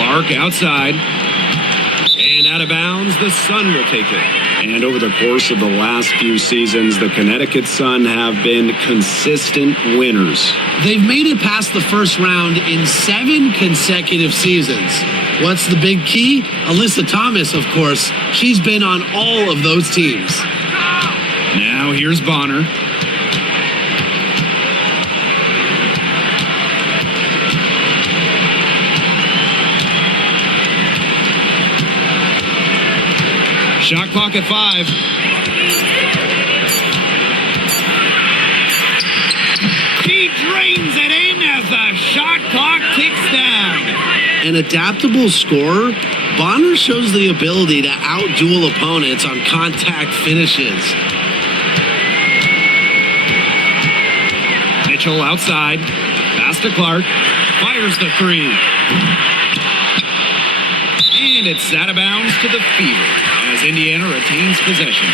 Clark outside. And out of bounds, the Sun will take it. And over the course of the last few seasons, the Connecticut Sun have been consistent winners. They've made it past the first round in 7 consecutive seasons. What's the big key? Alyssa Thomas, of course. She's been on all of those teams. Now here's Bonner. Shot clock at 5. He drains it in as the shot clock ticks down. An adaptable scorer, Bonner shows the ability to outduel opponents on contact finishes. Mitchell outside. Pass to Clark. Fires the 3. And it's out of bounds to the Fever as Indiana retains possession.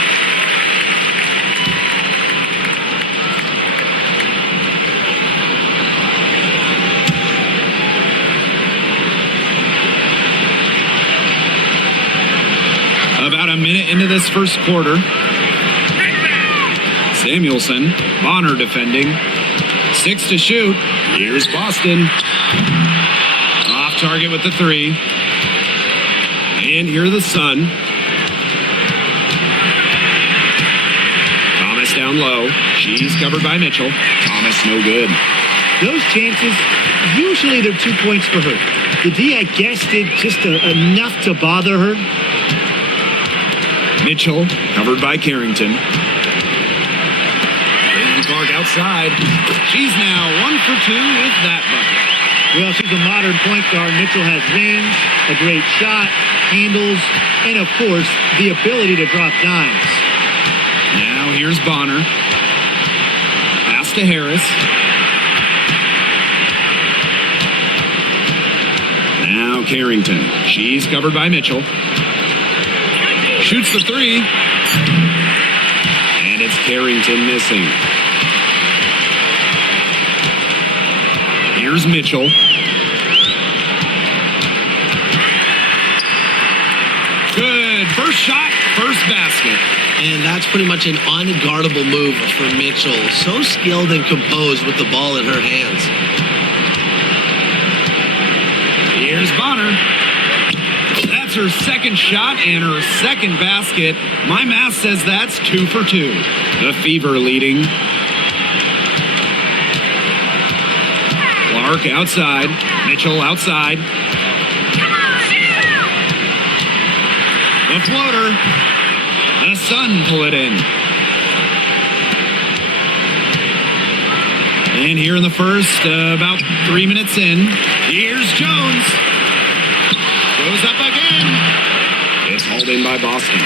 About a minute into this first quarter. Samuelson, Bonner defending. 6 to shoot. Here's Boston. Off target with the 3. And here the Sun. Thomas down low. She's covered by Mitchell. Thomas no good. Those chances, usually they're 2 points for her. The D, I guess, did just enough to bother her. Mitchell covered by Carrington. Clark outside. She's now 1 for 2 with that bucket. Well, she's a modern point guard. Mitchell has range, a great shot, handles, and of course, the ability to drop dimes. Now here's Bonner. Pass to Harris. Now Carrington. She's covered by Mitchell. Shoots the 3. And it's Carrington missing. Here's Mitchell. Good. First shot, first basket. And that's pretty much an unguardable move for Mitchell. So skilled and composed with the ball in her hands. Here's Bonner. That's her second shot and her second basket. My math says that's 2 for 2. The Fever leading. Clark outside. Mitchell outside. The floater. The Sun pull it in. And here in the first, about 3 minutes in, here's Jones. Goes up again. It's hauled in by Boston.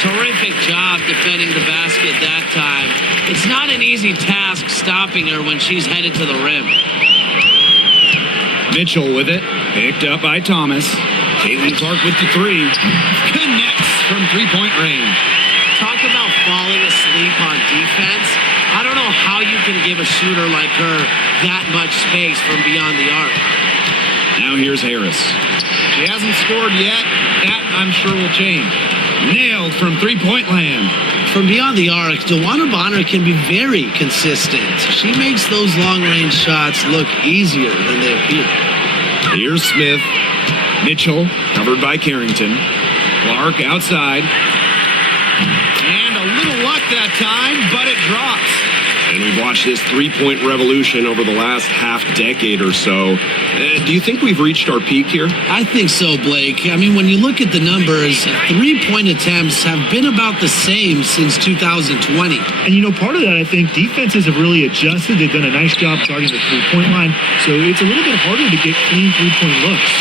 Terrific job defending the basket that time. It's not an easy task stopping her when she's headed to the rim. Mitchell with it. Picked up by Thomas. Caitlin Clark with the 3. Connects from three-point range. Talk about falling asleep on defense. I don't know how you can give a shooter like her that much space from beyond the arc. Now here's Harris. She hasn't scored yet. That, I'm sure, will change. Nailed from three-point land. From beyond the arc, DeWanna Bonner can be very consistent. She makes those long-range shots look easier than they appear. Here's Smith. Mitchell, covered by Carrington. Clark outside. And a little luck that time, but it drops. And we've watched this three-point revolution over the last half-decade or so. Do you think we've reached our peak here? I think so, Blake. I mean, when you look at the numbers, three-point attempts have been about the same since 2020. And, you know, part of that, I think, defenses have really adjusted. They've done a nice job guarding the three-point line. So it's a little bit harder to get clean three-point looks.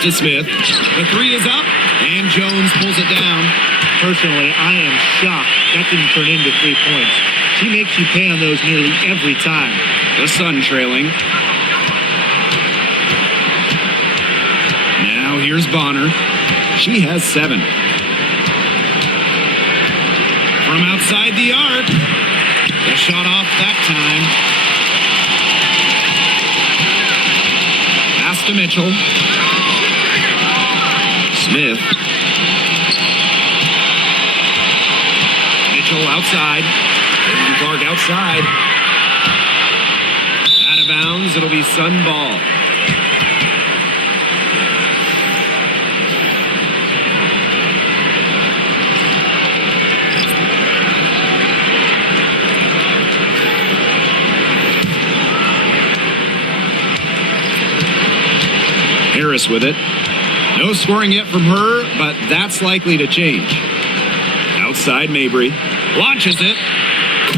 To Smith. The 3 is up, and Jones pulls it down. Personally, I am shocked that didn't turn into 3 points. She makes you pay on those nearly every time. The Sun trailing. here's Bonner. She has 7. From outside the arc. The shot off that time. Pass to Mitchell. Smith. Mitchell outside. Clark outside. Out of bounds. It'll be Sun ball. Harris with it. No scoring yet from her, but that's likely to change. Outside Mabry. Launches it.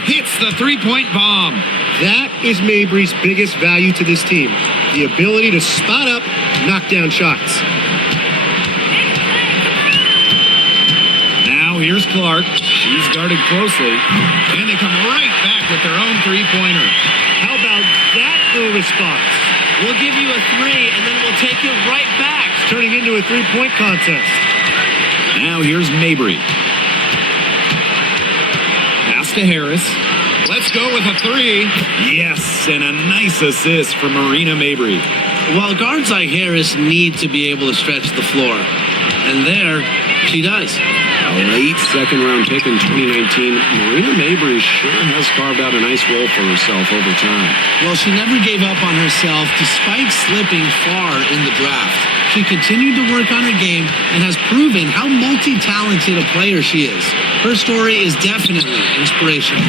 Hits the three-point bomb. That is Mabry's biggest value to this team. The ability to spot up, knock down shots. Now here's Clark. She's guarded closely. And they come right back with their own three-pointer. How about that for a response? We'll give you a 3, and then we'll take it right back. It's turning into a three-point contest. Now here's Mabry. Pass to Harris. Let's go with a 3. Yes, and a nice assist from Marina Mabry. Well, guards like Harris need to be able to stretch the floor. And there, she does. A late second-round pick in 2019, Marina Mabry sure has carved out a nice role for herself over time. Well, she never gave up on herself despite slipping far in the draft. She continued to work on her game and has proven how multi-talented a player she is. Her story is definitely inspirational.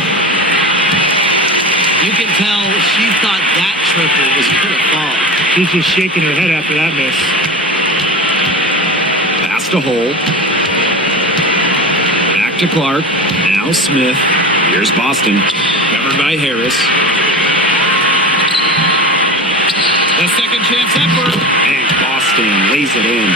You can tell she thought that triple was going to fall. She's just shaking her head after that miss. Pass to Hole. Back to Clark. Now Smith. Here's Boston. Covered by Harris. The second chance effort. And Boston lays it in.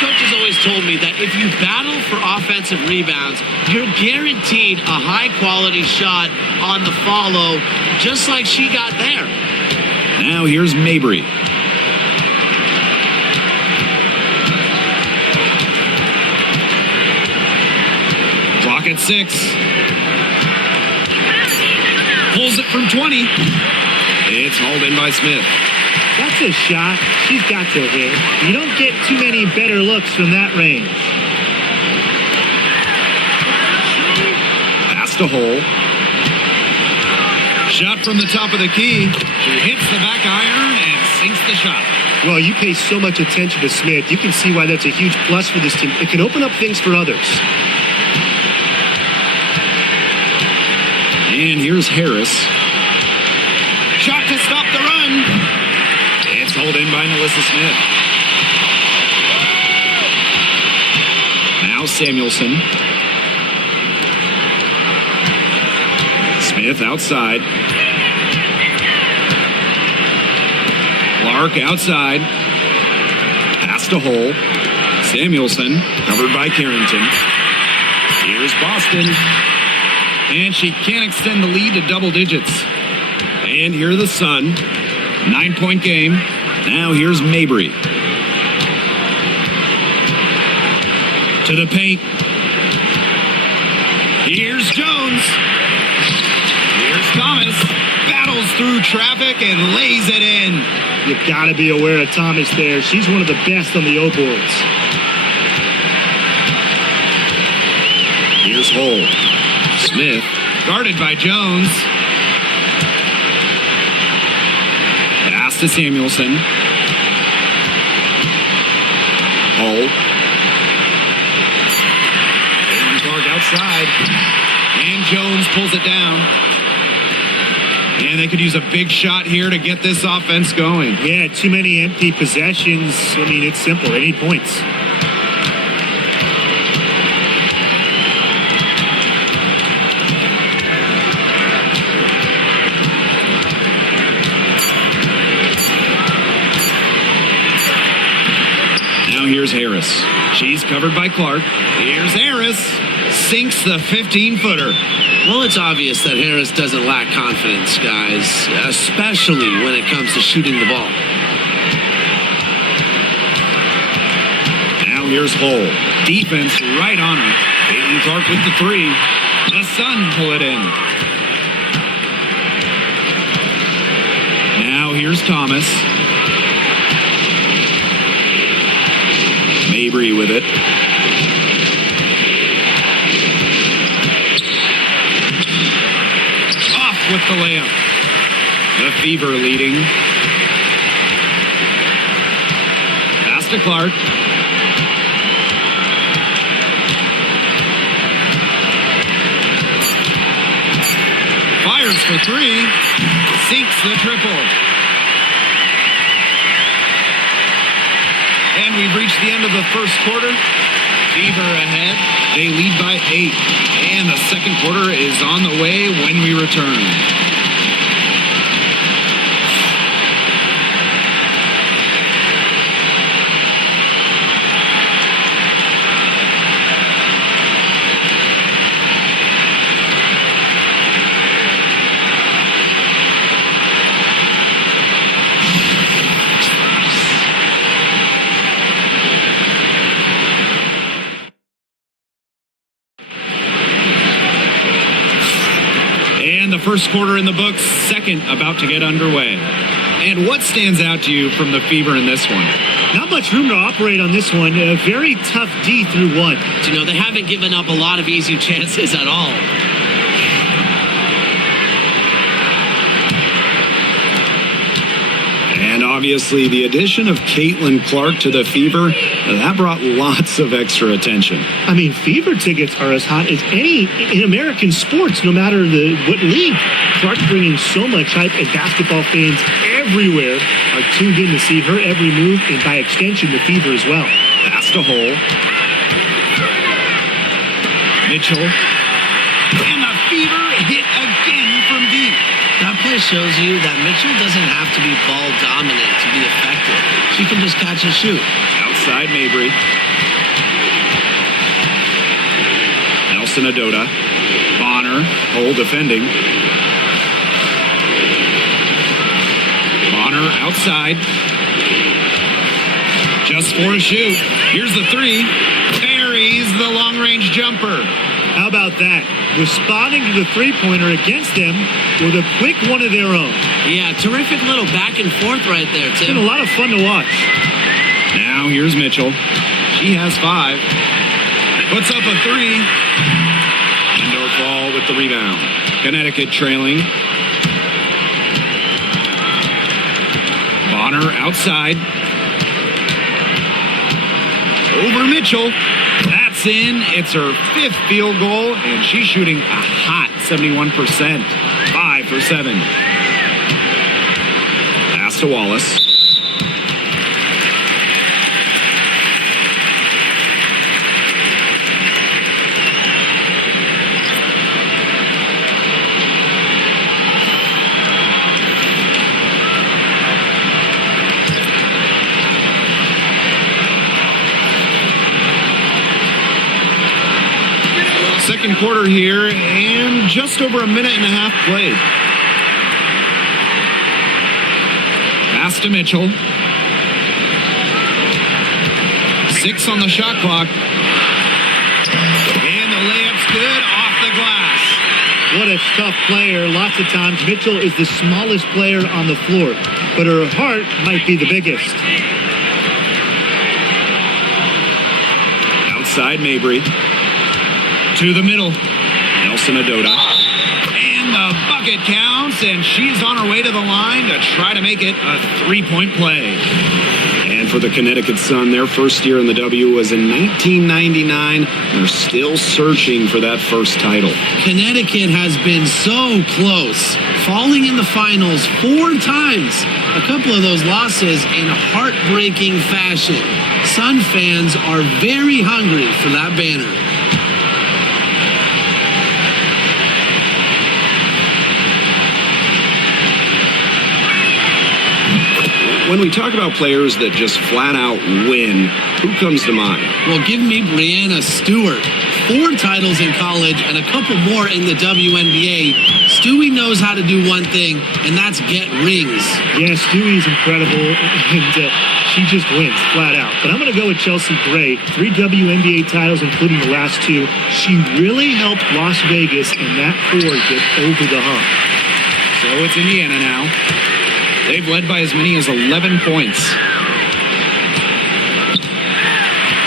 Coach has always told me that if you battle for offensive rebounds, you're guaranteed a high-quality shot on the follow, just like she got there. Now here's Mabry. Clock at 6. Pulls it from 20. It's hauled in by Smith. That's a shot she's got to hit. You don't get too many better looks from that range. Pass to Hole. Shot from the top of the key. She hits the back iron and sinks the shot. Well, you pay so much attention to Smith. You can see why that's a huge plus for this team. It can open up things for others. And here's Harris. Shot to stop the run. It's hauled in by Melissa Smith. Now Samuelson. Smith outside. Clark outside. Pass to Hole. Samuelson covered by Carrington. Here's Boston. And she can't extend the lead to double digits. And here are the Sun. 9-point game. Now here's Mabry. To the paint. Here's Jones. Here's Thomas. Battles through traffic and lays it in. You've got to be aware of Thomas there. She's one of the best on the O boards. Here's Hole. Smith. Guarded by Jones. Pass to Samuelson. Hole. And Clark outside. And Jones pulls it down. And they could use a big shot here to get this offense going. Yeah, too many empty possessions. I mean, it's simple. They need points. Now here's Harris. She's covered by Clark. Here's Harris. Sinks the 15-footer. Well, it's obvious that Harris doesn't lack confidence, guys, especially when it comes to shooting the ball. here's Hull. Defense right on her. Caitlin Clark with the three. The Sun pull it in. Now here's Thomas. Mabry with it. Off with the layup. The Fever leading. Pass to Clark. Fires for three. Sinks the triple. And we've reached the end of the first quarter. Fever ahead. They lead by 8. And the second quarter is on the way when we return. And the first quarter in the books, second about to get underway. And what stands out to you from the Fever in this one? Not much room to operate on this one. A very tough D through 1. You know, they haven't given up a lot of easy chances at all. And obviously the addition of Caitlin Clark to the Fever, that brought lots of extra attention. I mean, Fever tickets are as hot as any in American sports, no matter what league. Clark bringing so much hype, and basketball fans everywhere are tuned in to see her every move, and by extension, the Fever as well. Pass to Hull. Mitchell. And the Fever hit again from deep. That play shows you that Mitchell doesn't have to be ball dominant to be effective. She can just catch and shoot. Outside Mabry. Nelson Adota. Bonner. Hull defending. Bonner outside. Just for a shoot. Here's the three. Buries the long-range jumper. How about that? Responding to the three-pointer against them with a quick one of their own. Yeah, terrific little back and forth right there, It's Tim. been a lot of fun to watch. Now here's Mitchell. She has 5. Puts up a 3. Indoor ball with the rebound. Connecticut trailing. Bonner outside. Over Mitchell. That's in. It's her 5th field goal, and she's shooting a hot 71%. 5 for 7. Pass to Wallace. Second quarter here, and just over a minute and a half played. Pass to Mitchell. 6 on the shot clock. And the layup's good off the glass. What a tough player. Lots of times, Mitchell is the smallest player on the floor, but her heart might be the biggest. Outside Mabry. To the middle. Nelson Adota. And the bucket counts, and she's on her way to the line to try to make it a 3-point play. And for the Connecticut Sun, their first year in the W was in 1999. They're still searching for that first title. Connecticut has been so close, falling in the finals 4 times. A couple of those losses in heartbreaking fashion. Sun fans are very hungry for that banner. When we talk about players that just flat out win, who comes to mind? Well, give me Brianna Stewart. 4 titles in college and a couple more in the wNBA. Stewie knows how to do one thing, and that's get rings. Yeah, Stewie's incredible, and she just wins flat out. But I'm going to go with Chelsea Gray. 3 wNBA titles, including the last 2. She really helped Las Vegas and that core get over the hump. So it's Indiana now. They've led by as many as 11 points.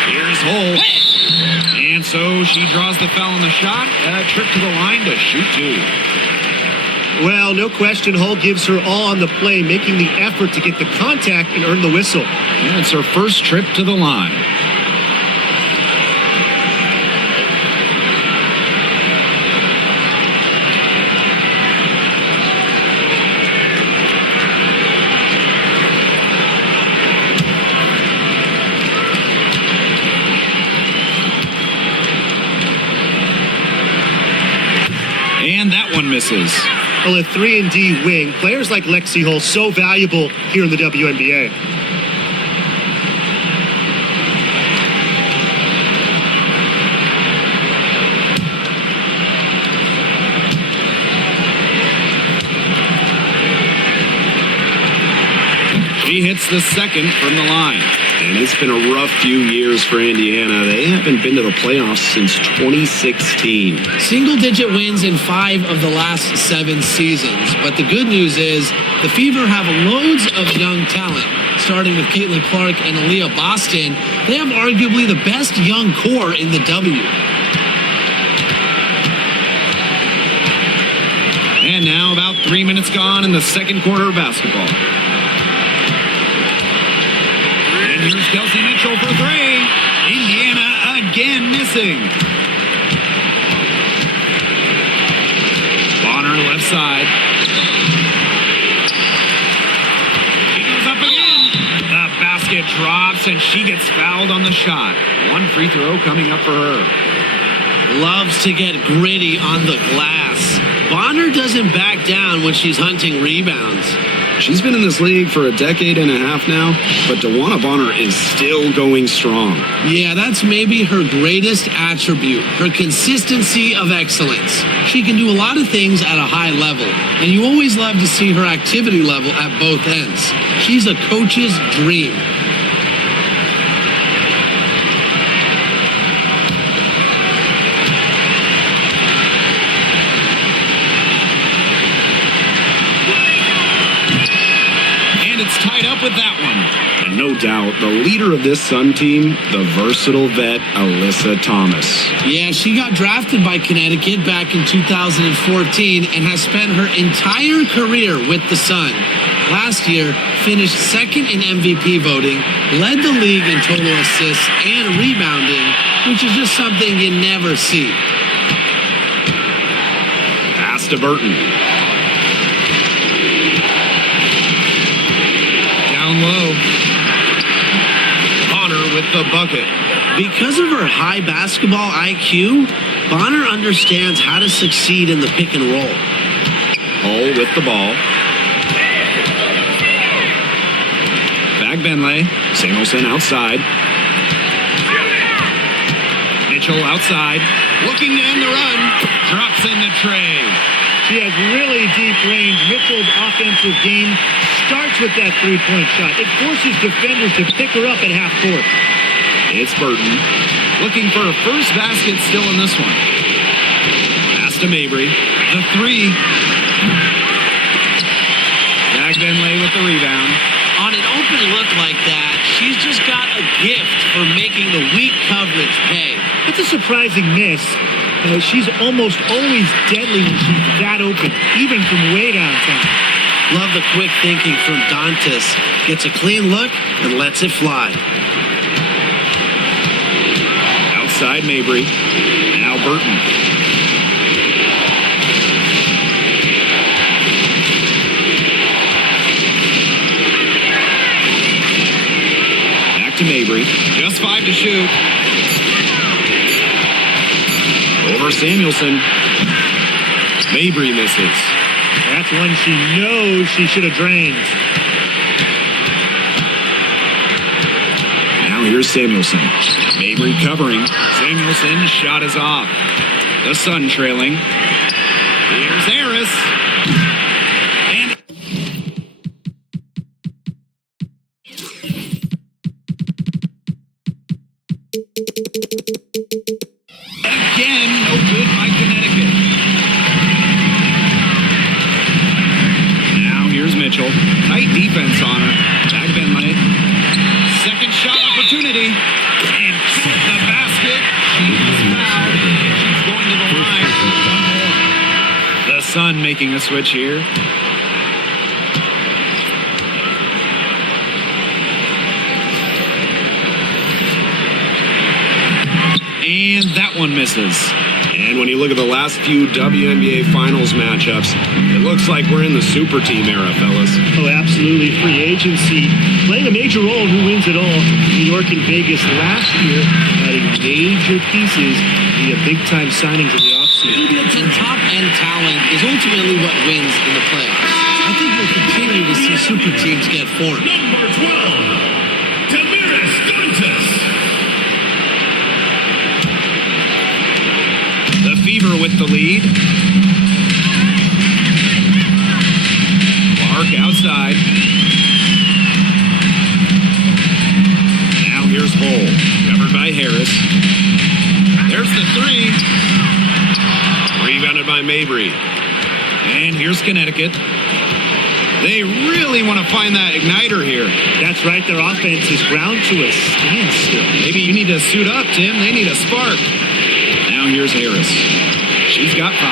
Here's Hull. And so she draws the foul on the shot. A trip to the line to shoot 2. Well, no question, Hull gives her all on the play, making the effort to get the contact and earn the whistle. And it's her first trip to the line. And that one misses. Well, a 3-and-D wing. Players like Lexi Hull so valuable here in the WNBA. She hits the second from the line. And it's been a rough few years for Indiana. They haven't been to the playoffs since 2016. Single-digit wins in 5 of the last 7 seasons. But the good news is the Fever have loads of young talent. Starting with Caitlin Clark and Aaliyah Boston, they have arguably the best young core in the W. And now about 3 minutes gone in the second quarter of basketball. Here's Kelsey Mitchell for 3. Indiana again missing. Bonner left side. He goes up again. The basket drops and she gets fouled on the shot. 1 free throw coming up for her. Loves to get gritty on the glass. Bonner doesn't back down when she's hunting rebounds. She's been in this league for a decade and a half now, but DeWanna Bonner is still going strong. Yeah, that's maybe her greatest attribute, her consistency of excellence. She can do a lot of things at a high level, and you always love to see her activity level at both ends. She's a coach's dream. Tied up with that one. And no doubt, the leader of this Sun team, the versatile vet, Alyssa Thomas. Yeah, she got drafted by Connecticut back in 2014 and has spent her entire career with the Sun. Last year, finished second in MVP voting, led the league in total assists and rebounding, which is just something you never see. Pass to Burton. Low. Bonner with the bucket. Because of her high basketball IQ, Bonner understands how to succeed in the pick and roll. Hull with the ball. Back Benley. Samuelson outside. Mitchell outside. Looking to end the run. Drops in the tray. She has really deep range. Mitchell's offensive game starts with that three-point shot. It forces defenders to pick her up at half court. It's Burton. Looking for a first basket still in this one. Pass to Mabry. The 3. Zach Benley with the rebound. On an open look like that, she's just got a gift for making the weak coverage pay. It's a surprising miss. She's almost always deadly when she's that open, even from way downtown. Love the quick thinking from Dantas. Gets a clean look and lets it fly. Outside Mabry. Now Burton. Back to Mabry. Just 5 to shoot. Over Samuelson. Mabry misses. That's one she knows she should have drained. Now here's Samuelson. Mabry covering. Samuelson shot is off. The Sun trailing. Here's Harris. making a switch here. And that one misses. And when you look at the last few WNBA Finals matchups, it looks like we're in the super team era, fellas. Oh, absolutely. Free agency playing a major role in who wins it all. New York and Vegas last year adding major pieces via big-time signings in the offseason. And top-end talent is ultimately what wins in the playoffs. I think we'll continue to see super teams get formed. Number 12, vsSUNS. The Fever with the lead. Clark outside. Now here's Hull, covered by Harris. There's the three. Rebounded by Mabry. And here's Connecticut. They really want to find that igniter here. That's right. Their offense is ground to a standstill. Maybe you need to suit up, Tim. They need a spark. Now here's Harris. She's got 5.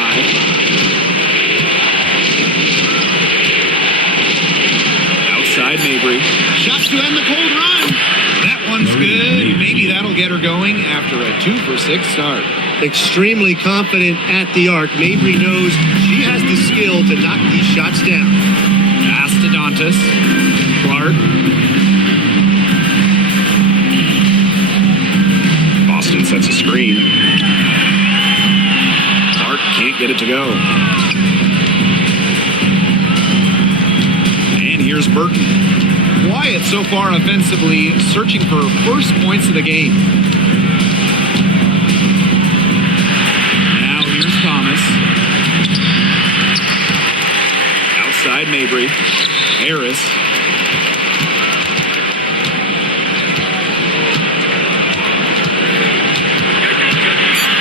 Outside Mabry. Shot to end the cold run. That one's good. Maybe that'll get her going after a 2-for-6 start. Extremely confident at the arc. Mabry knows she has the skill to knock these shots down. Pass to Dantas. Clark. Boston sets a screen. Clark can't get it to go. And here's Burton. Quiet so far offensively, searching for first points of the game. Now here's Thomas. Outside Mabry. Harris.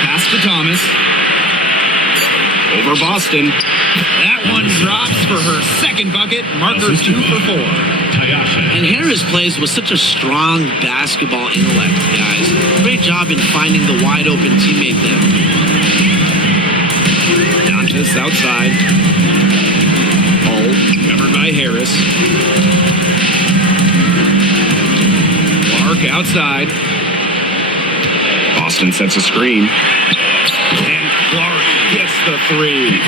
Pass to Thomas. Over Boston. That one drops for her second bucket. Marker 2 for 4. And Harris plays with such a strong basketball intellect, guys. Great job in finding the wide open teammate there. Dantas outside. Hull covered by Harris. Clark outside. Boston sets a screen. And Clark gets the 3.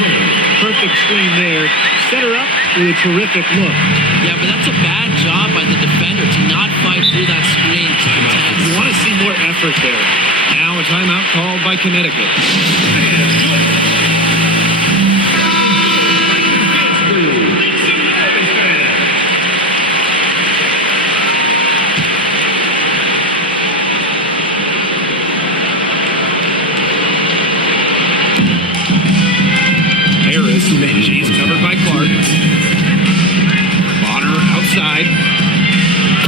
Perfect screen there. Set her up with a terrific look. Yeah, but that's a bad job by the defender to not fight through that screen to contest. You want to see more effort there. Now a timeout called by Connecticut. Harris, she's covered by Clark. Bonner outside.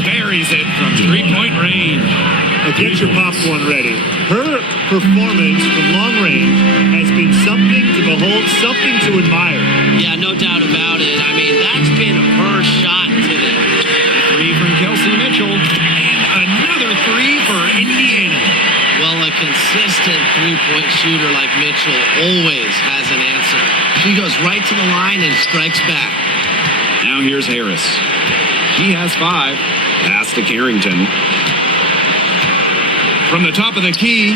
Buries it from 3-point range. Now get your popcorn ready. Her performance from long range has been something to behold, something to admire. Yeah, no doubt about it. I mean, that's been her shot today. 3 from Kelsey Mitchell. And another 3 for Indiana. Well, a consistent three-point shooter like Mitchell always has an answer. She goes right to the line and strikes back. Now here's Harris. He has 5. Pass to Carrington. From the top of the key,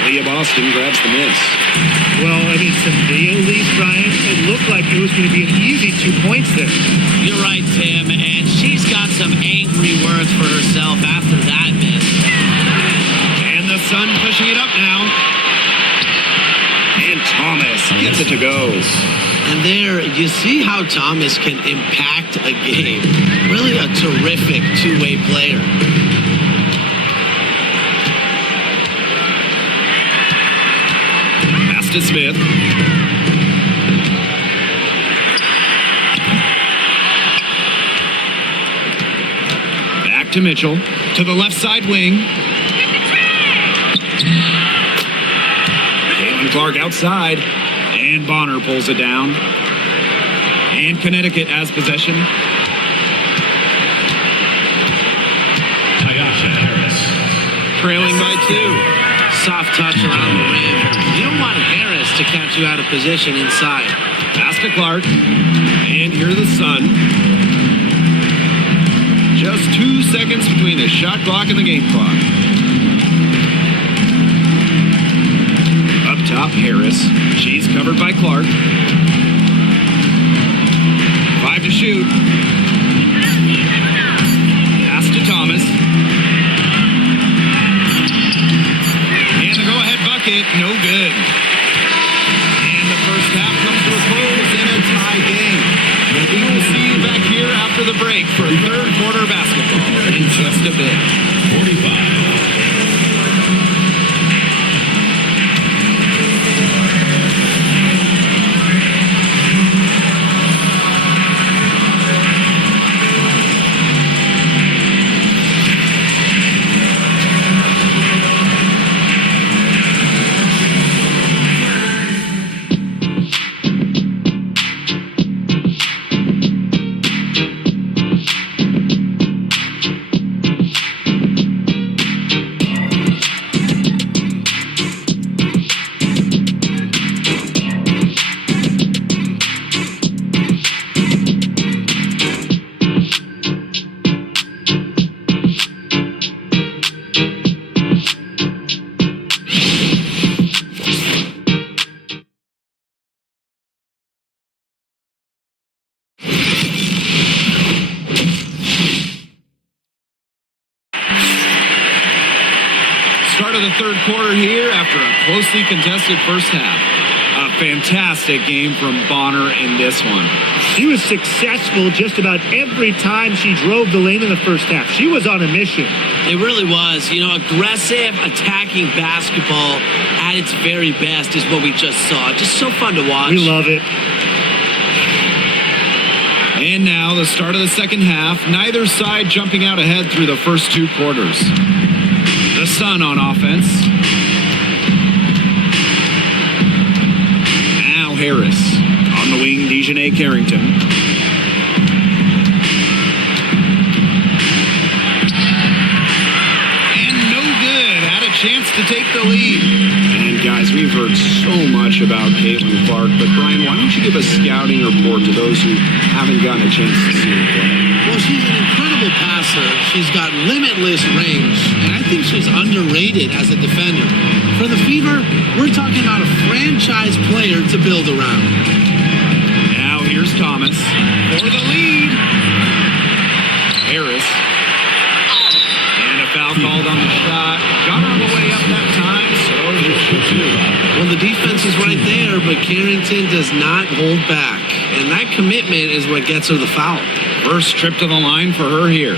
Aaliyah Boston grabs the miss. Well, I mean, to me at least, Brian, it looked like it was going to be an easy 2 points there. You're right, Tim, and she's got some angry words for herself after that miss. And the Sun pushing it up now. And Thomas gets it to go. And there, you see how Thomas can impact a game. Really a terrific two-way player. Pass to Smith. Back to Mitchell. To the left side wing. Caitlin Clark outside. And Bonner pulls it down. And Connecticut has possession. Trailing by 2. Soft touch around the rim. You don't want Harris to catch you out of position inside. Pass to Clark. And here's the Sun. Just 2 seconds between the shot clock and the game clock. Up top, Harris. She's covered by Clark. 5 to shoot. Pass to Thomas. And the go-ahead bucket, no good. And the first half comes to a close in a tie game. We will see you back here after the break for third quarter basketball in just a bit. 45. Start of the third quarter here after a closely contested first half. A fantastic game from Bonner in this one. She was successful just about every time she drove the lane in the first half. She was on a mission. It really was. You know, aggressive, attacking basketball at its very best is what we just saw. Just so fun to watch. We love it. And now the start of the second half. Neither side jumping out ahead through the first 2 quarters. The Sun on offense. Now Harris. On the wing, Dejanay Carrington. And no good. Had a chance to take the lead. And guys, we've heard so much about Caitlin Clark, but Brian, why don't you give a scouting report to those who haven't gotten a chance to see her play? Well, she's an incredible passer. She's got limitless range, and I think she's underrated as a defender. For the Fever, we're talking about a franchise player to build around. Now here's Thomas for the lead. Harris. And a foul called on the shot. Got her on the way up that time, so she should too. Well, the defense is right there, but Carrington does not hold back. And that commitment is what gets her the foul. First trip to the line for her here.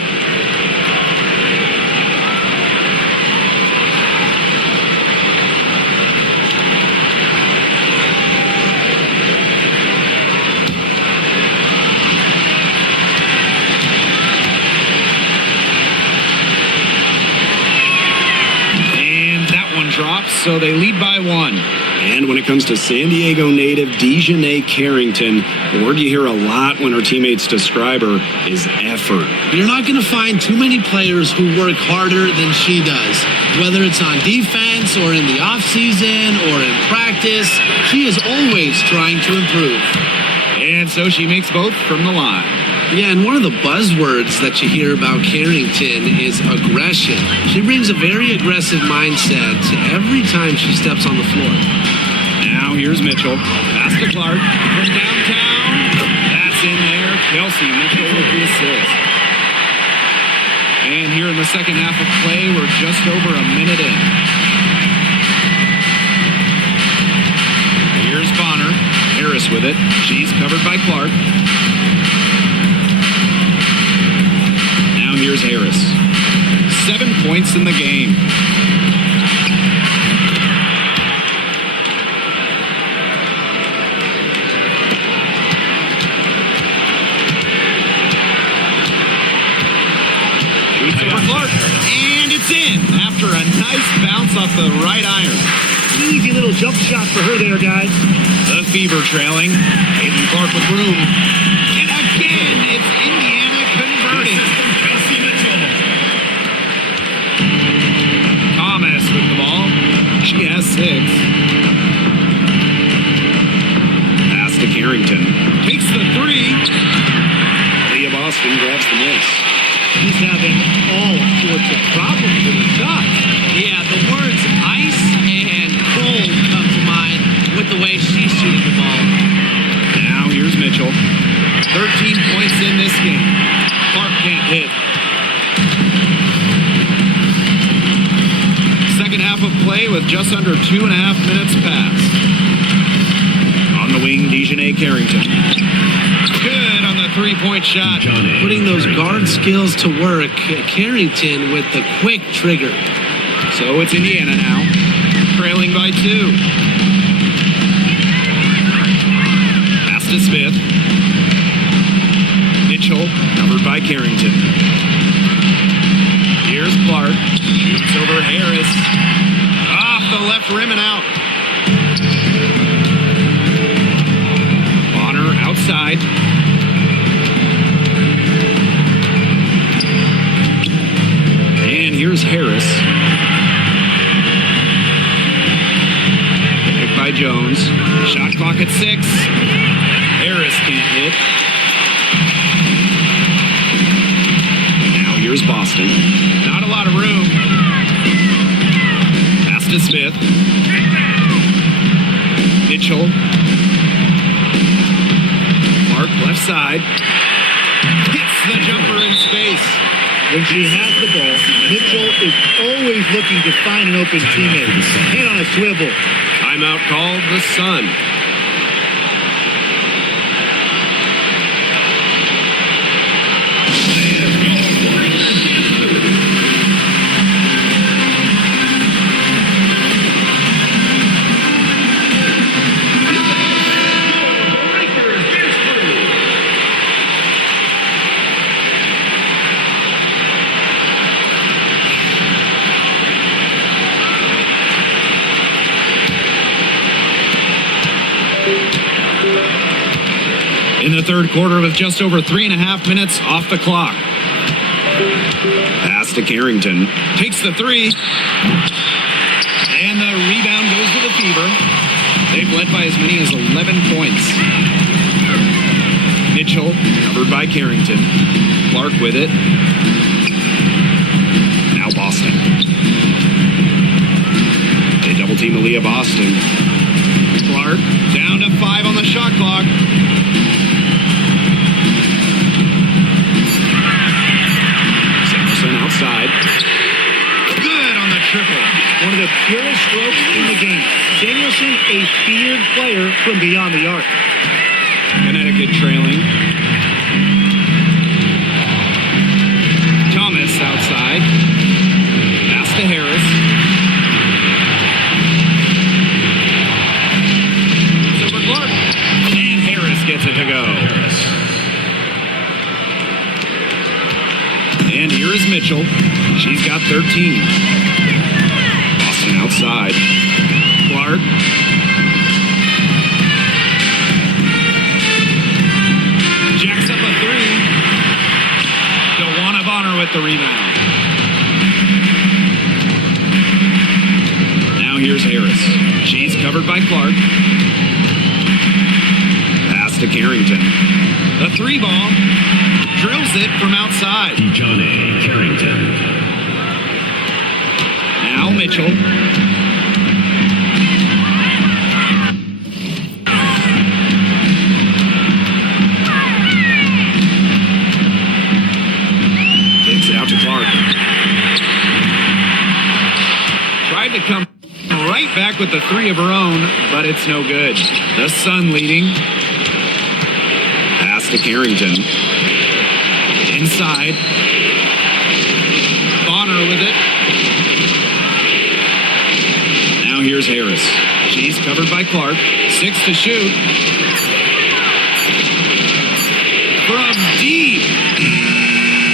And that one drops, so they lead by 1. And when it comes to San Diego native Dejanay Carrington, the word you hear a lot when her teammates describe her is effort. You're not going to find too many players who work harder than she does. Whether it's on defense or in the offseason or in practice, she is always trying to improve. And so she makes both from the line. Yeah, and one of the buzzwords that you hear about Carrington is aggression. She brings a very aggressive mindset to every time she steps on the floor. Now here's Mitchell. Pass to Clark from downtown. That's in there. Kelsey Mitchell with the assist. And here in the second half of play, we're just over a minute in. Here's Bonner. Harris with it. She's covered by Clark. Now here's Harris. 7 points in the game. Clark, and it's in after a nice bounce off the right iron. Easy little jump shot for her there, guys. The Fever trailing. Caitlin Clark with room. And again, it's Indiana converting. Kelsey Mitchell. Thomas with the ball. She has 6. Pass to Carrington. Takes the three. Leah Boston grabs the miss. He's having all sorts of problems with his shots. Yeah, the words ice and cold come to mind with the way she's shooting the ball. Now here's Mitchell. 13 points in this game. Clark can't hit. Second half of play with just under 2.5 minutes passed. On the wing, Dejanay Carrington. Good on the three-point shot. Putting those guard skills to work, Carrington with the quick trigger. So it's Indiana now, trailing by 2. Pass to Smith. Mitchell, covered by Carrington. Here's Clark. Shoots over Harris. Off the left rim and out. Bonner outside. And here's Harris. Picked by Jones. Shot clock at 6. Harris can't hit. Now here's Boston. Not a lot of room. Pass to Smith. Mitchell. Clark left side. Hits the jumper in space. When she has the ball, Mitchell is always looking to find an open teammate. Head on a swivel. Timeout called the Sun. In the third quarter with just over 3.5 minutes off the clock. Pass to Carrington. Takes the three. And the rebound goes to the Fever. They've led by as many as 11 points. Mitchell, covered by Carrington. Clark with it. Now Boston. They double team Aaliyah Boston. Clark down to 5 on the shot clock. Outside. Good on the triple. One of the purest strokes in the game. Danielson, a feared player from beyond the arc. Connecticut trailing. Thomas outside. Pass to Harris. Super Clark. And Harris gets it to go. And here is Mitchell. She's got 13. Boston outside. Clark. Jacks up a 3. DeWanna Bonner with the rebound. Now here's Harris. She's covered by Clark. Pass to Carrington. The 3 ball. Drills it from outside. Dejanay Carrington. Now Mitchell. Kicks it out to Clark. Tried to come right back with the 3 of her own, but it's no good. The Sun leading. Pass to Carrington. Inside. Bonner with it. Now here's Harris. She's covered by Clark. 6 to shoot. From deep.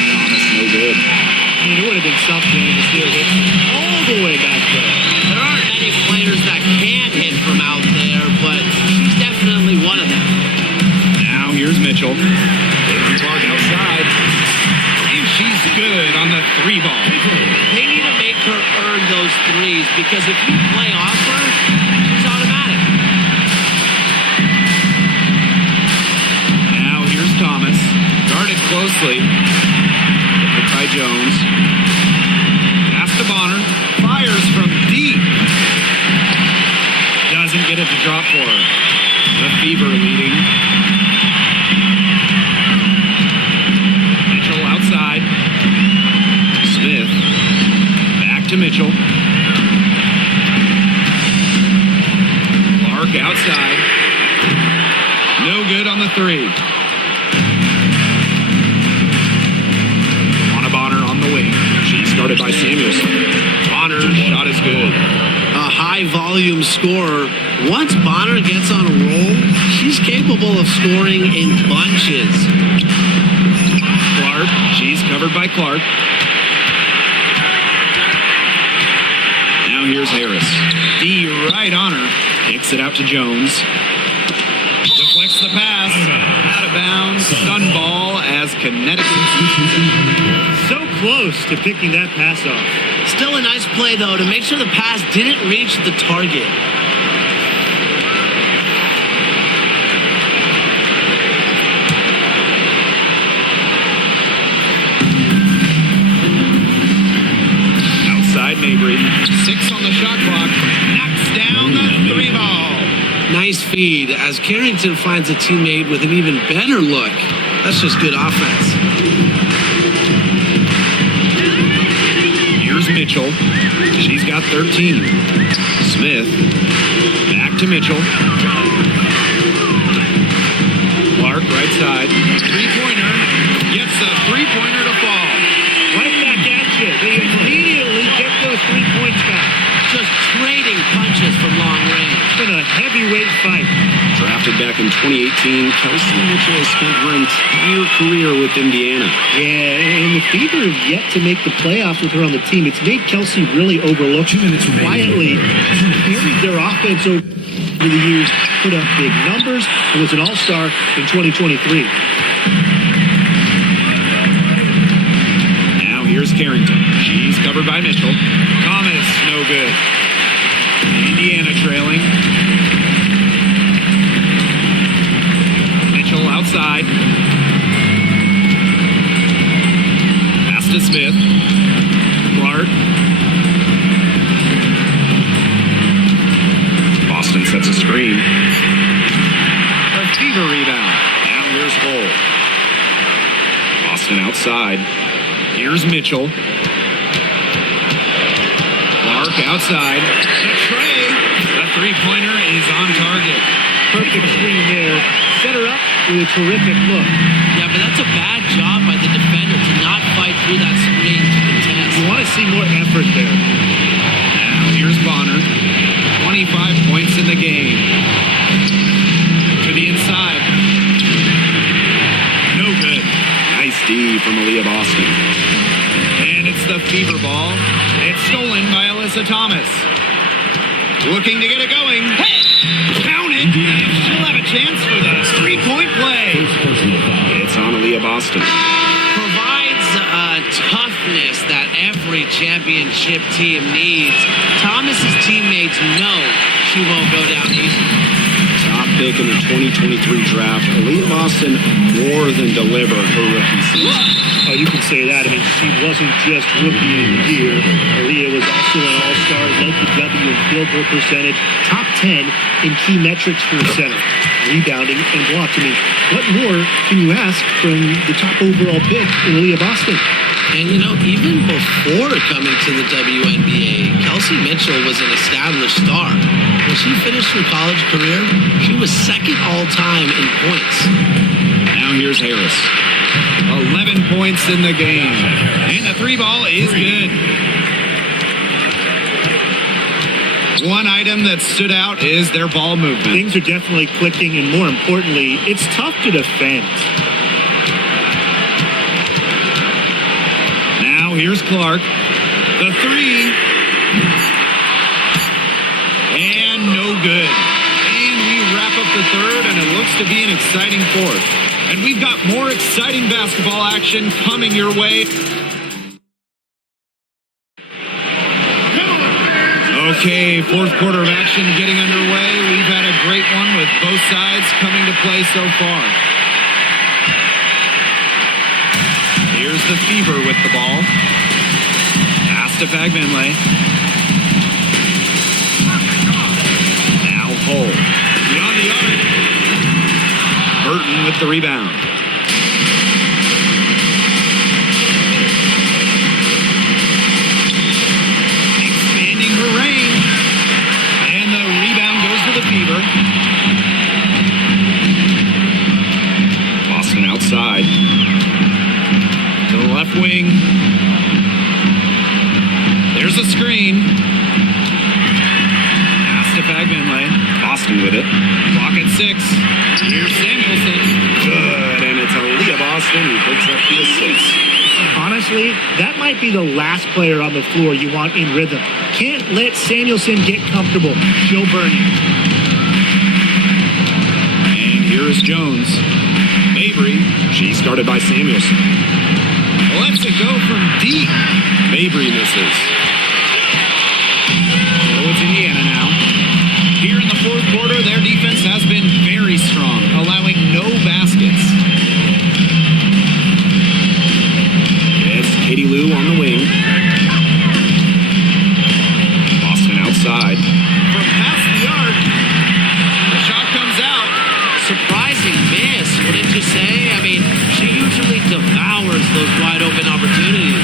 Thomas, no good. I mean, it would have been something to steal it all the way back there. There aren't many players that can hit from out there, but she's definitely one of them. Now here's Mitchell. Clark outside. And she's good on the 3 ball. They need to make her earn those threes because if you play off her, she's automatic. closely. Hit by Jones. Pass to Bonner. Fires from deep. Doesn't get it to drop for her. The Fever leading. Mitchell outside. Smith. Back to Mitchell. Clark outside. No good on the three. Bonner on the wing. She's started by Samuelson. Bonner's shot is good. A high-volume scorer. Once Bonner gets on a roll, she's capable of scoring in bunches. Clark. She's covered by Clark. Now here's Harris. D right on her. Kicks it out to Jones. Deflects the pass. Out of bounds. Sun ball as Connecticut. So close to picking that pass off. Still a nice play, though, to make sure the pass didn't reach the target. Outside Mabry. 6 on the shot clock. Knocks down the 3 ball. Nice feed as Carrington finds a teammate with an even better look. That's just good offense. Here's Mitchell. She's got 13. Smith. Back to Mitchell. Clark right side. Three-pointer. Gets the three-pointer to fall. Right back at you. They immediately get those 3 points back. Just trading punches from long range. It's been a heavyweight fight. Drafted back in 2018, Kelsey Mitchell has spent her entire career with Indiana. Yeah, and the Fever have yet to make the playoffs with her on the team. It's made Kelsey really overlooked. Quietly carried their offense over the years, put up big numbers, and was an all-star in 2023. Now here's Carrington. She's covered by Mitchell. Thomas, no good. Indiana trailing. Mitchell outside. Pass to Smith. Clark. Boston sets a screen. A Fever rebound. Now here's Hull. Boston outside. Here's Mitchell. Clark outside. The tray. The three-pointer is on target. Perfect screen there. Set her up with a terrific look. Yeah, but that's a bad job by the defender to not fight through that screen to contest. You want to see more effort there. Now here's Bonner. 25 points in the game. To the inside. No good. Nice D from Aaliyah Boston. And it's the Fever ball. It's stolen by Alyssa Thomas. Looking to get it going. Count it. And she'll have a chance for the three-point play. It's on Aaliyah Boston. Provides toughness that every championship team needs. Thomas's teammates know she won't go down easy. Top pick in the 2023 draft, Aaliyah Boston more than delivered her rookie season. Oh, you can say that. I mean, she wasn't just rookie of the year. Aaliyah was also an all-star, led the W in field goal percentage, top 10 in key metrics for a center, rebounding and blocks. I mean, what more can you ask from the top overall pick in Aaliyah Boston? And, you know, even before coming to the WNBA, Kelsey Mitchell was an established star. When she finished her college career, she was second all-time in points. Now here's Harris. 11 points in the game. And the three ball is good. One item that stood out is their ball movement. Things are definitely clicking, and more importantly, it's tough to defend. Now here's Clark. The three. And no good. And we wrap up the third, and it looks to be an exciting fourth. And we've got more exciting basketball action coming your way. Okay, fourth quarter of action getting underway. We've had a great one with both sides coming to play so far. Here's the Fever with the ball. Pass to Fagmanley. Now Hull. Beyond the arc. Burton with the rebound. Expanding her range. And the rebound goes to the Fever. Boston outside. To the left wing. There's a screen. Pass to Fagmanley. Boston with it. Clock at 6. Here's Samuelson. Good, and it's Aaliyah Boston who picks up the assist. Honestly, that might be the last player on the floor you want in rhythm. Can't let Samuelson get comfortable. She'll burn you. And here is Jones. Mabry. She started by Samuelson. Lets it go from deep. Mabry misses. So it's Indiana now. Here in the fourth quarter, their defense has been very strong, allowing no baskets. It's Katie Lou on the wing. Boston outside. From past the arc, the shot comes out. Surprising miss, wouldn't you say? I mean, she usually devours those wide open opportunities.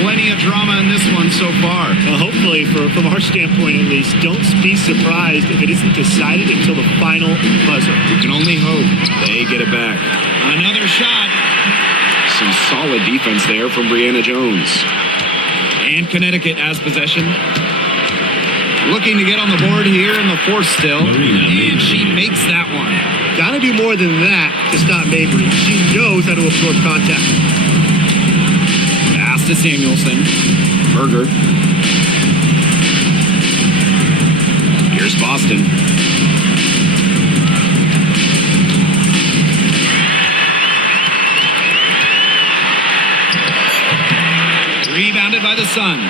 Plenty of drama in this one so far. Well, hopefully, from our standpoint at least, don't be surprised if it isn't decided until the final buzzer. We can only hope. They get it back. Another shot. Some solid defense there from Brianna Jones. And Connecticut has possession. Looking to get on the board here in the fourth still. And she makes that one. Got to do more than that to stop Mabry. She knows how to absorb contact. Pass to Samuelson. Berger. Here's Boston. Rebounded by the Sun.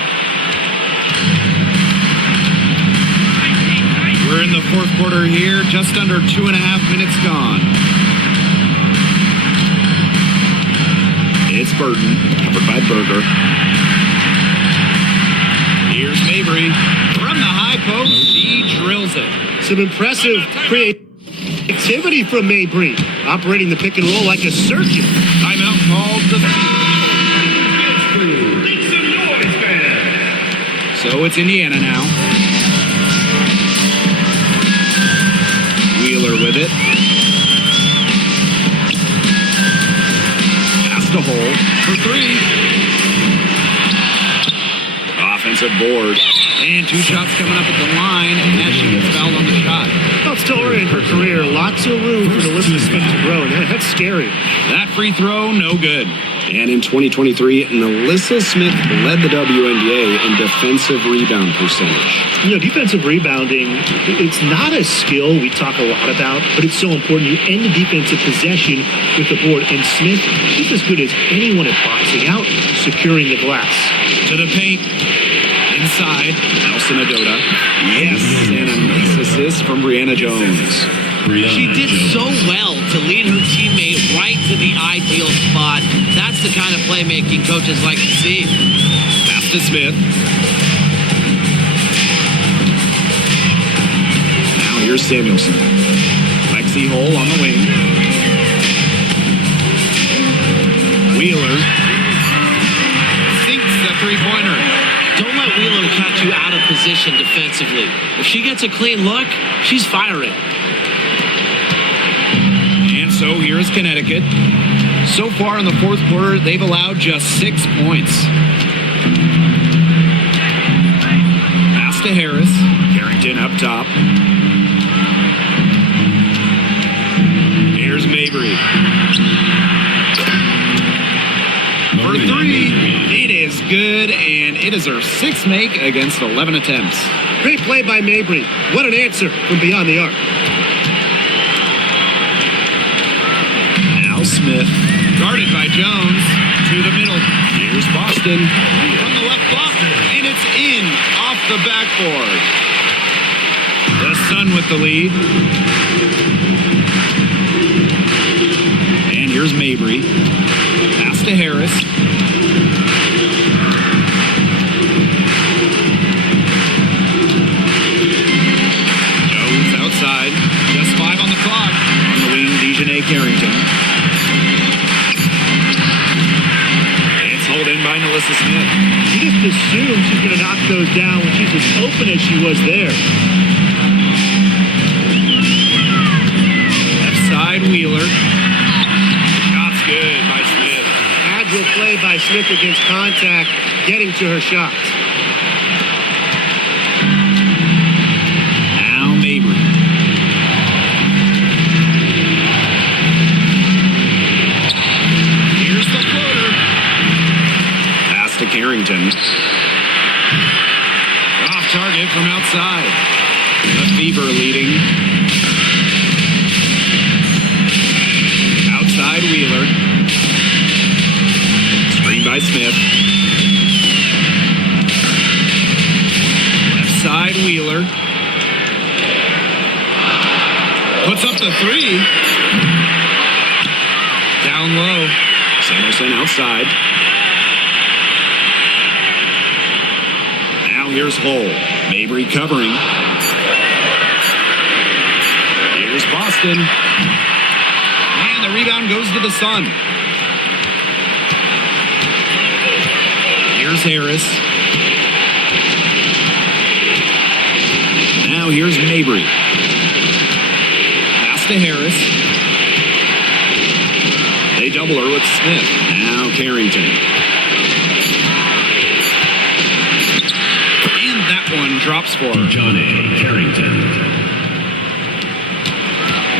We're in the fourth quarter here, just under 2.5 minutes gone. It's Burton, covered by Berger. Here's Mabry. From the high post, she drills it. Some impressive creativity from Mabry, operating the pick and roll like a surgeon. Timeout called the Make some noise, fans. So it's Indiana now. Wheeler with it. Pass to Hull for 3. Offensive board. And 2 shots coming up at the line as she gets fouled on the shot. Well, still early in her career, lots of room for Alyssa Smith to grow, and that's scary. That free throw, no good. And in 2023, Alyssa Smith led the WNBA in defensive rebound percentage. You know, defensive rebounding, it's not a skill we talk a lot about, but it's so important. You end the defensive possession with the board, and Smith, she's as good as anyone at boxing out, securing the glass. To the paint. Inside. Nelson Adota. Yes. And a nice assist from Brianna Jones. She did so well to lead her teammate right to the ideal spot. That's the kind of playmaking coaches like to see. Pass to Smith. Now here's Samuelson. Lexi Hull on the wing. Wheeler. Sinks the three-pointer. Don't let Wheeler catch you out of position defensively. If she gets a clean look, she's firing. And so here is Connecticut. So far in the fourth quarter, they've allowed just 6 points. Pass to Harris. Carrington up top. Here's Mabry. For 3. It is good, and it is her 6th make against 11 attempts. Great play by Mabry. What an answer from beyond the arc. Now Smith, guarded by Jones, to the middle. Here's Boston from the left block, and it's in off the backboard. The Sun with the lead. And here's Mabry. Pass to Harris. Jones outside. Just 5 on the clock. On the wing, Dejanay Carrington. It's held in by Melissa Smith. You just assume she's going to knock those down when she's as open as she was there. Left side, Wheeler. Shot's good by Smith. Agile play by Smith against contact, getting to her shots. Now Mabry. Here's the floater. Pass to Carrington. Off target from outside. The Fever leading. Outside Wheeler. Screen by Smith. Left side Wheeler. Puts up the 3. Down low. Samuelson outside. Now here's Hull. Mabry covering. Here's Boston. And the rebound goes to the Sun. Here's Harris. Now here's Mabry. Pass to Harris. They double her with Smith. Now Carrington. And that one drops for her. Johnny Carrington.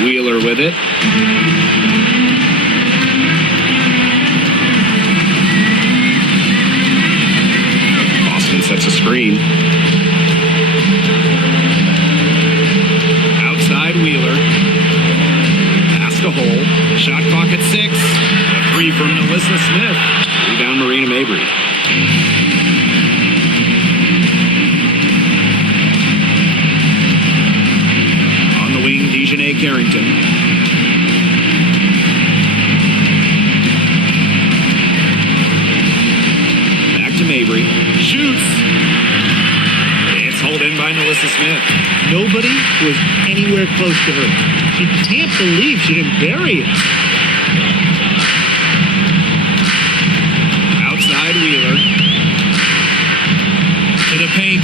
Wheeler with it. Boston sets a screen. Outside Wheeler. Pass to Hull. Shot clock at 6. A 3 from Melissa Smith. Rebound Marina Mabry. On the wing, Dejanay Carrington. Back to Mabry. Shoots. It's held in by Melissa Smith. Nobody was anywhere close to her. She can't believe she didn't bury it. Outside Wheeler. To the paint.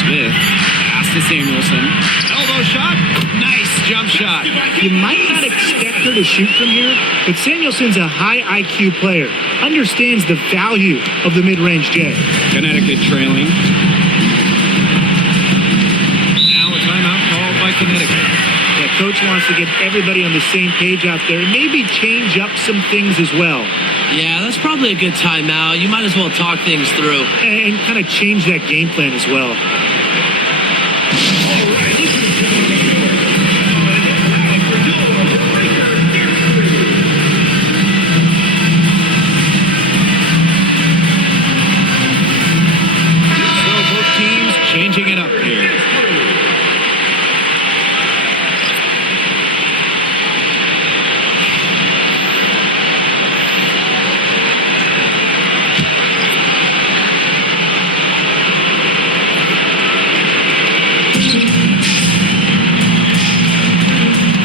Smith. Pass to Samuelson. Elbow shot. Nice jump shot. You might not expect her to shoot from here, but Samuelson's a high IQ player. Understands the value of the mid-range J. Connecticut trailing. Now a timeout called by Connecticut. Yeah, coach wants to get everybody on the same page out there and maybe change up some things as well. Yeah, that's probably a good timeout. You might as well talk things through. And kind of change that game plan as well. So both teams changing it up here.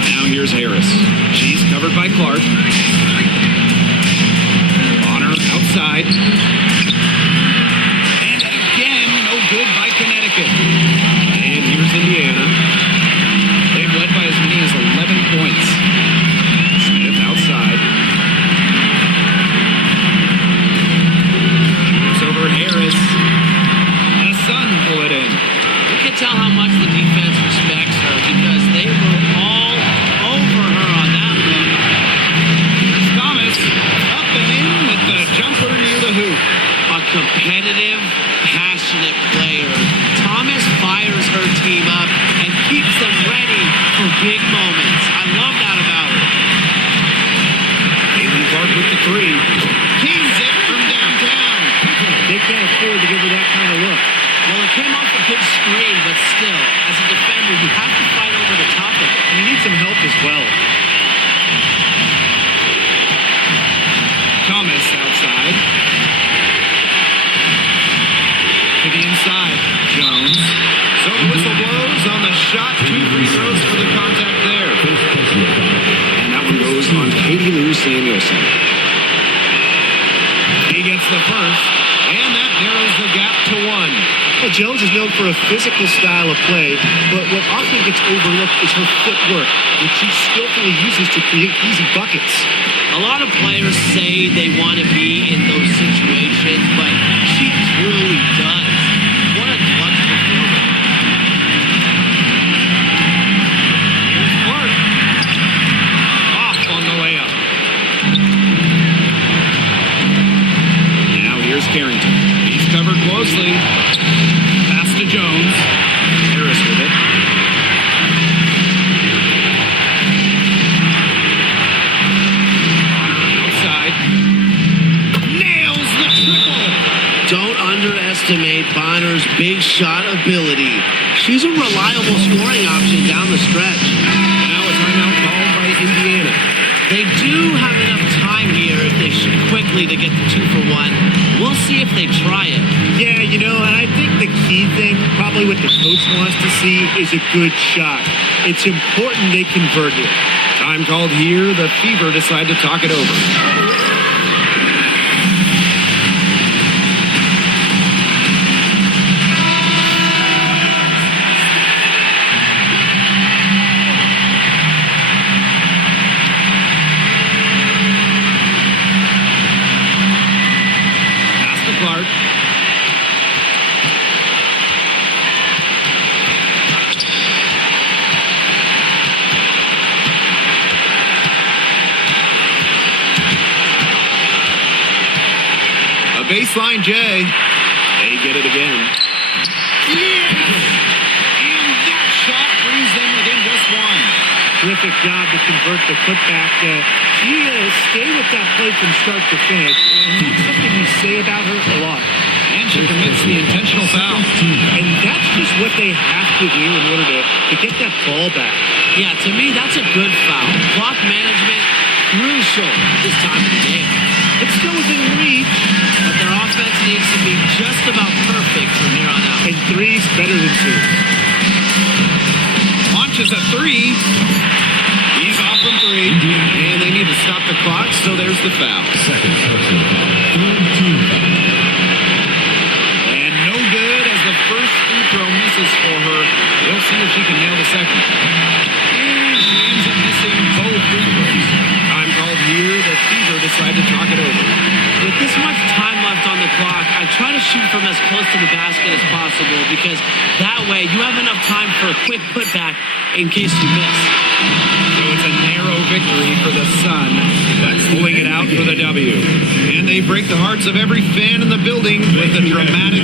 Now here's Harris. She's covered by Clark. Bonner outside. And again, no good by Connecticut. And here's Indiana. They've led by as many as 11 points. Smith outside. It's over Harris. The Sun pull it in. You can tell how much the defense respects her because they were all over her on that one. Here's Thomas. Up and in with the jumper near the hoop. A competitive, passionate player. Thomas fires her team up and keeps them ready for big moments. I love that about her. Caitlin Clark with the 3. Kings it from downtown. They can't afford to give her that kind of look. Well, it came off a good screen, but still, as a defender, you have 12. Thomas outside. To the inside. Jones. So the whistle blows on the shot. 2 free throws for the contact there. And that one goes on Katie Lou Samuelson. He gets the first, and that narrows the gap to 1. Well, Jones is known for a physical style of play, but what often gets overlooked is her footwork, which she skillfully uses to create easy buckets. A lot of players say they want to be in those situations, but she truly does. What a clutch performance. Here's Clark. Off on the layup. Now here's Carrington. He's covered closely. Pass to Jones. Harris with it. Outside. Nails the triple. Don't underestimate Bonner's big shot ability. She's a reliable scoring option down the stretch. Now a timeout called by Indiana. They do have enough time here if they shoot quickly to get the 2 for 1. We'll see if they try it. Yeah, and I think the key thing, probably what the coach wants to see, is a good shot. It's important they convert it. Time called here. The Fever decide to talk it over. Clark. A baseline J. They get it again. Yes! And that shot brings them within just 1. Terrific job to convert the putback. She stayed with that play from start to finish, and that's something we say about her a lot. And she commits the intentional foul. And that's just what they have to do in order to get that ball back. Yeah, to me, that's a good foul. Clock management, crucial this time of the game. It's still within reach. But their offense needs to be just about perfect from here on out. And 3's better than 2. Launches a 3. He's off from 3. And they need to stop the clock, so there's the foul. And no good as the first free throw misses for her. We'll see if she can nail the second. And she ends up missing both free throws. Time called here. The Fever decide to talk it over. With this much time left on the clock, I try to shoot from as close to the basket as possible because that way you have enough time for a quick putback in case you miss. So it's a narrow victory for the Sun, but pulling it out for the W. And they break the hearts of every fan in the building with a dramatic